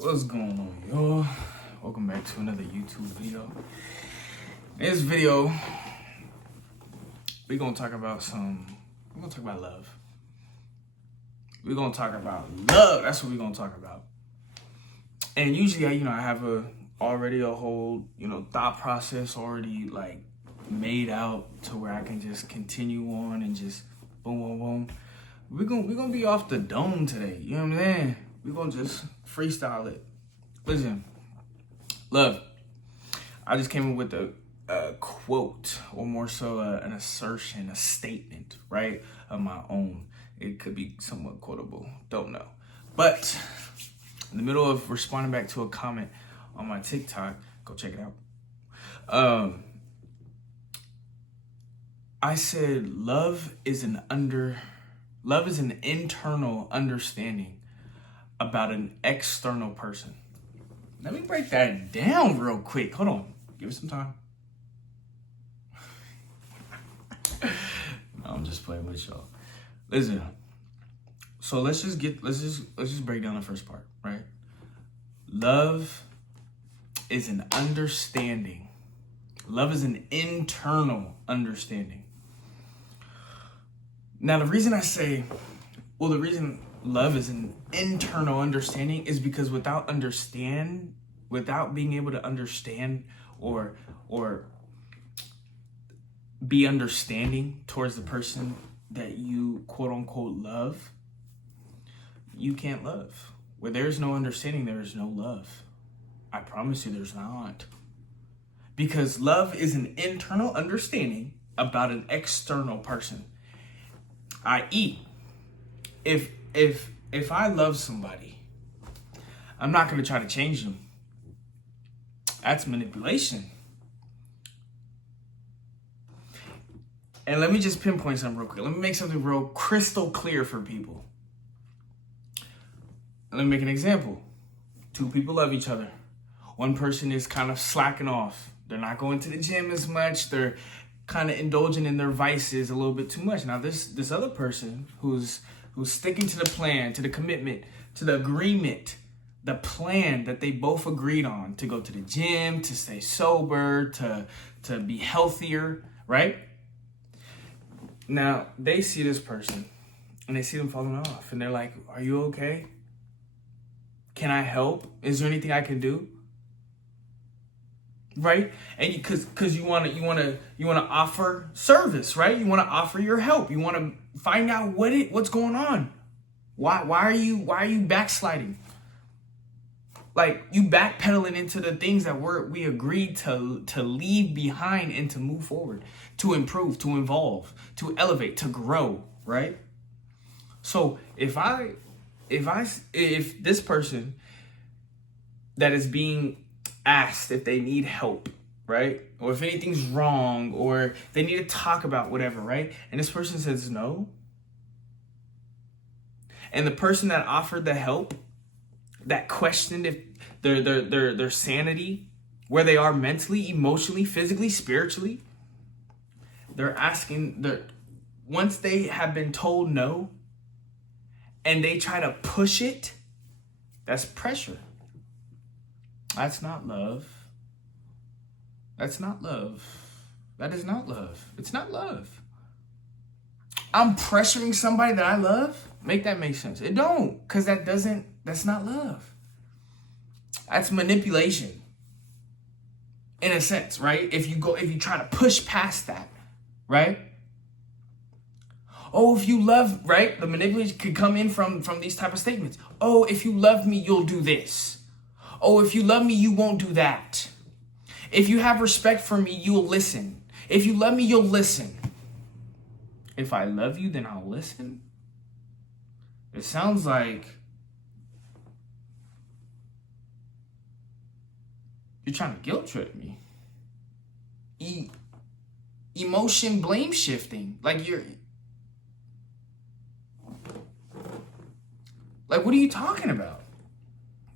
What's going on, y'all? Welcome back to another YouTube video. In this video, we're gonna talk about love. We're gonna talk about love. That's what we're gonna talk about. And usually, I have already a whole, thought process already like made out to where I can just continue on and just boom, boom, boom. We're gonna be off the dome today. You know what I'm saying? We're gonna just freestyle it. Listen, love. I just came up with a quote, or more so an assertion, a statement, right, of my own. It could be somewhat quotable. Don't know. But in the middle of responding back to a comment on my TikTok, go check it out. I said love is an internal understanding about an external person. Let me break that down real quick. Hold on. Give it some time. No, I'm just playing with y'all. Listen. So let's just break down the first part, right? Love is an understanding. Love is an internal understanding. Now, the reason love is an internal understanding is because without being able to understand or be understanding towards the person that you quote unquote love, you can't love. Where there's no understanding, there is no love. I promise you there's not. Because love is an internal understanding about an external person. I.e., if I love somebody, I'm not going to try to change them. That's manipulation. And let me just pinpoint something real quick. Let me make something real crystal clear for people. Let me make an example. Two people love each other. One person is kind of slacking off. They're not going to the gym as much. They're kind of indulging in their vices a little bit too much. Now, this other person who's sticking to the plan, to the commitment, to the agreement, the plan that they both agreed on to go to the gym, to stay sober, to be healthier, right? Now, they see this person and they see them falling off and they're like, are you okay? Can I help? Is there anything I can do? Right? And because you want to offer service, right? You want to offer your help. You want to find out what's going on. Why are you backsliding? Like, you backpedaling into the things that we agreed to leave behind and to move forward, to improve, to evolve, to elevate, to grow, right? So if this person that is being asked if they need help, right? Or if anything's wrong, or they need to talk about whatever, right? And this person says no. And the person that offered the help, that questioned if their sanity, where they are mentally, emotionally, physically, spiritually, once they have been told no, and they try to push it, that's pressure. That's not love. That's not love. That is not love. It's not love. I'm pressuring somebody that I love. Make that make sense. It don't, because that's not love. That's manipulation. In a sense, right? If you try to push past that, right? Oh, if you love, right? The manipulation could come in from these type of statements. Oh, if you love me, you'll do this. Oh, if you love me, you won't do that. If you have respect for me, you'll listen. If you love me, you'll listen. If I love you, then I'll listen. It sounds like you're trying to guilt trip me. Emotion blame shifting. Like, what are you talking about?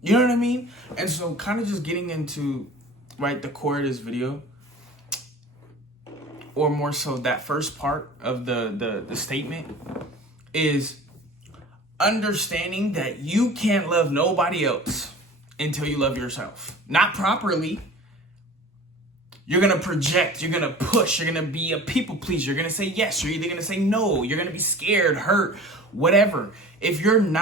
You know what I mean? And so kind of just getting into, right, the core of this video, or more so that first part of the statement, is understanding that you can't love nobody else until you love yourself. Not properly. You're going to project, you're going to push, you're going to be a people pleaser. You're going to say yes, you're either going to say no, you're going to be scared, hurt, whatever. If you don't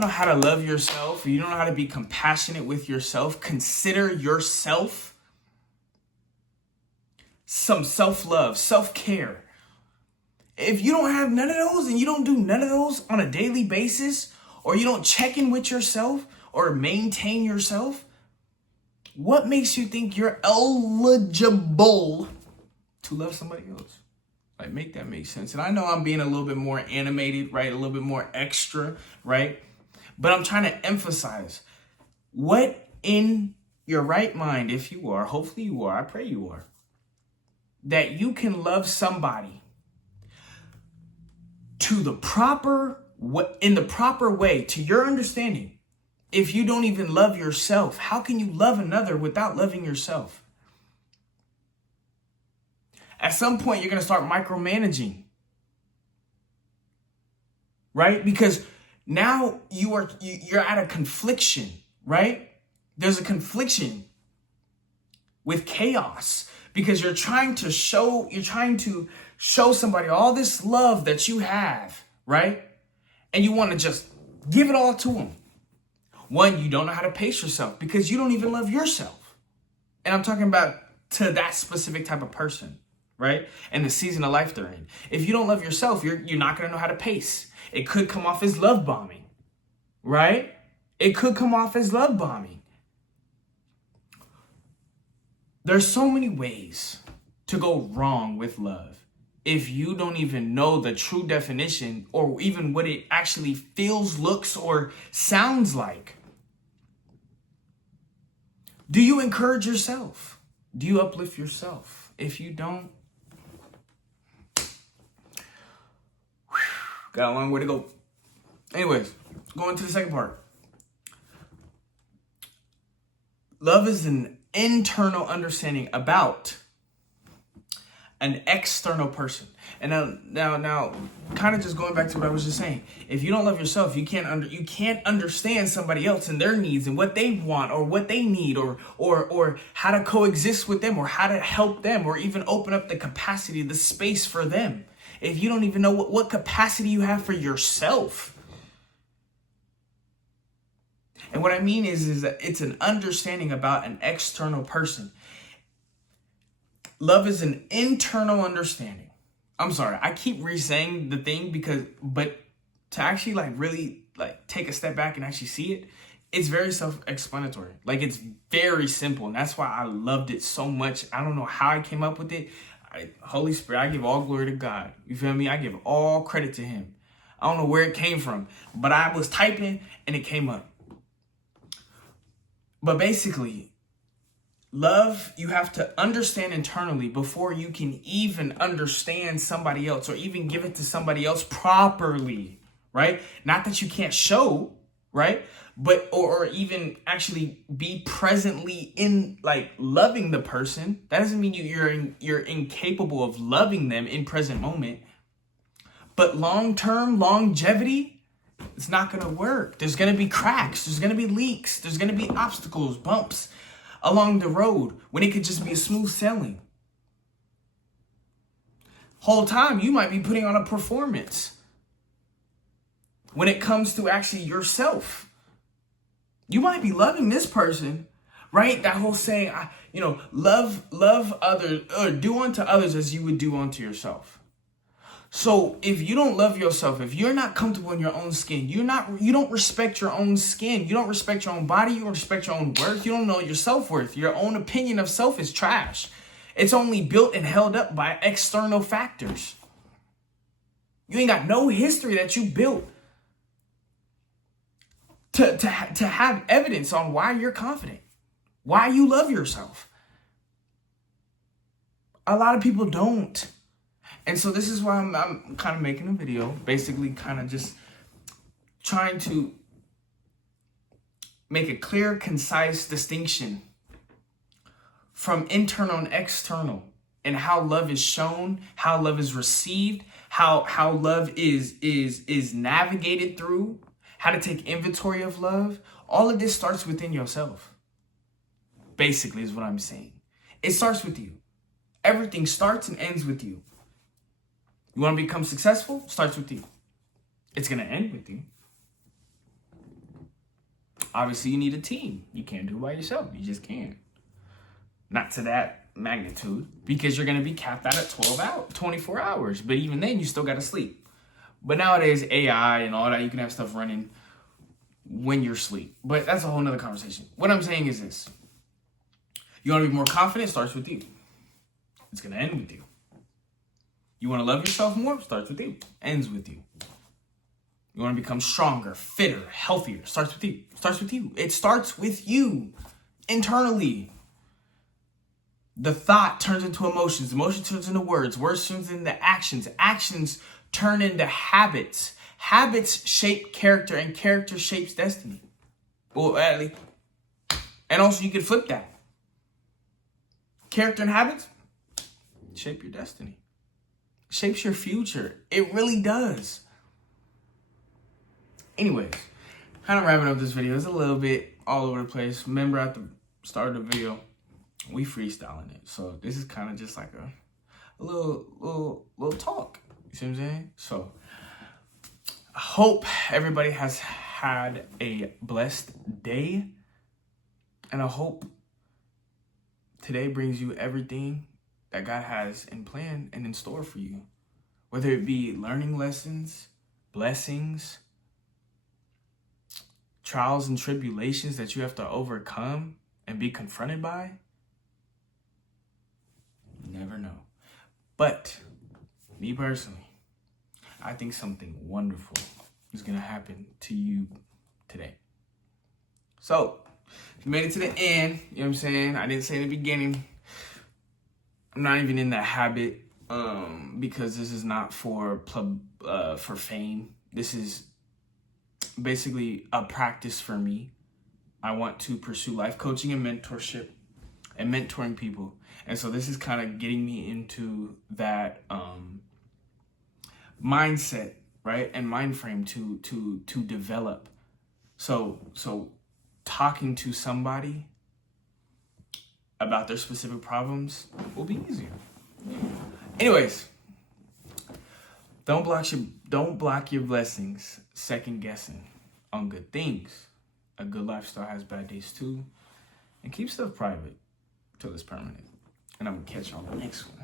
know how to love yourself, you don't know how to be compassionate with yourself, consider yourself some self-love, self-care. If you don't have none of those and you don't do none of those on a daily basis, or you don't check in with yourself or maintain yourself, what makes you think you're eligible to love somebody else? Like, make that make sense. And I know I'm being a little bit more animated, right? A little bit more extra, right? But I'm trying to emphasize, what in your right mind, if you are, hopefully you are, I pray you are, that you can love somebody in the proper way, to your understanding. If you don't even love yourself, how can you love another without loving yourself? At some point, you're going to start micromanaging, right? Because now you're at a confliction, right? There's a confliction with chaos because you're trying to show somebody all this love that you have, right? And you want to just give it all to them. One, you don't know how to pace yourself because you don't even love yourself. And I'm talking about to that specific type of person, right? And the season of life they're in. If you don't love yourself, you're not going to know how to pace. It could come off as love bombing, right? It could come off as love bombing. There's so many ways to go wrong with love if you don't even know the true definition or even what it actually feels, looks, or sounds like. Do you encourage yourself? Do you uplift yourself? If you don't, got a long way to go. Anyways, going to the second part. Love is an internal understanding about an external person. And now, kind of just going back to what I was just saying. If you don't love yourself, you can't understand somebody else and their needs and what they want or what they need or how to coexist with them or how to help them or even open up the capacity, the space for them. If you don't even know what capacity you have for yourself. And what I mean is that it's an understanding about an external person. Love is an internal understanding. I'm sorry, I keep re-saying the thing but to actually really take a step back and actually see it, it's very self-explanatory. Like, it's very simple. And that's why I loved it so much. I don't know how I came up with it. Holy Spirit, I give all glory to God. You feel me? I give all credit to him. I don't know where it came from, but I was typing and it came up. But basically, love, you have to understand internally before you can even understand somebody else or even give it to somebody else properly, right? Not that you can't show, right? But, or even actually be presently in loving the person. That doesn't mean you're incapable of loving them in present moment. But long-term longevity, it's not going to work. There's going to be cracks. There's going to be leaks. There's going to be obstacles, bumps along the road when it could just be a smooth sailing. Whole time you might be putting on a performance when it comes to actually yourself. You might be loving this person, right? That whole saying, love others or do unto others as you would do unto yourself. So if you don't love yourself, if you're not comfortable in your own skin, you don't respect your own skin, you don't respect your own body, you don't respect your own worth, you don't know your self-worth, your own opinion of self is trash. It's only built and held up by external factors. You ain't got no history that you built to have evidence on why you're confident, why you love yourself. A lot of people don't. And so this is why I'm kind of making a video, basically kind of just trying to make a clear, concise distinction from internal and external and how love is shown, how love is received, how love is navigated through, how to take inventory of love, All of this starts within yourself. Basically is what I'm saying. It starts with you. Everything starts and ends with you. You want to become successful? Starts with you. It's going to end with you. Obviously, you need a team. You can't do it by yourself. You just can't. Not to that magnitude, because you're going to be capped out at 24 hours. But even then, you still got to sleep. But nowadays, AI and all that, you can have stuff running when you're asleep. But that's a whole nother conversation. What I'm saying is this. You want to be more confident? Starts with you. It's going to end with you. You want to love yourself more? Starts with you. Ends with you. You want to become stronger, fitter, healthier? Starts with you. Starts with you. It starts with you internally. The thought turns into emotions. Emotion turns into words. Words turns into actions. Actions turn into habits. Habits shape character, and character shapes destiny. Well, and also you can flip that. Character and habits shape your destiny. Shapes your future. It really does. Anyways, kind of wrapping up this video. It's a little bit all over the place. Remember at the start of the video, we freestyling it. So this is kind of just like a little talk. You see what I'm saying? So I hope everybody has had a blessed day. And I hope today brings you everything that God has in plan and in store for you. Whether it be learning lessons, blessings, trials and tribulations that you have to overcome and be confronted by. You never know. But me personally, I think something wonderful is going to happen to you today. So, if you made it to the end, you know what I'm saying? I didn't say in the beginning, I'm not even in that habit because this is not for fame. This is basically a practice for me. I want to pursue life coaching and mentorship and mentoring people. And so this is kind of getting me into that mindset, right? And mind frame to develop. So talking to somebody about their specific problems will be easier. Anyways, don't block your blessings second guessing on good things. A good lifestyle has bad days too. And keep stuff private till it's permanent. And I'm gonna catch you on the next one.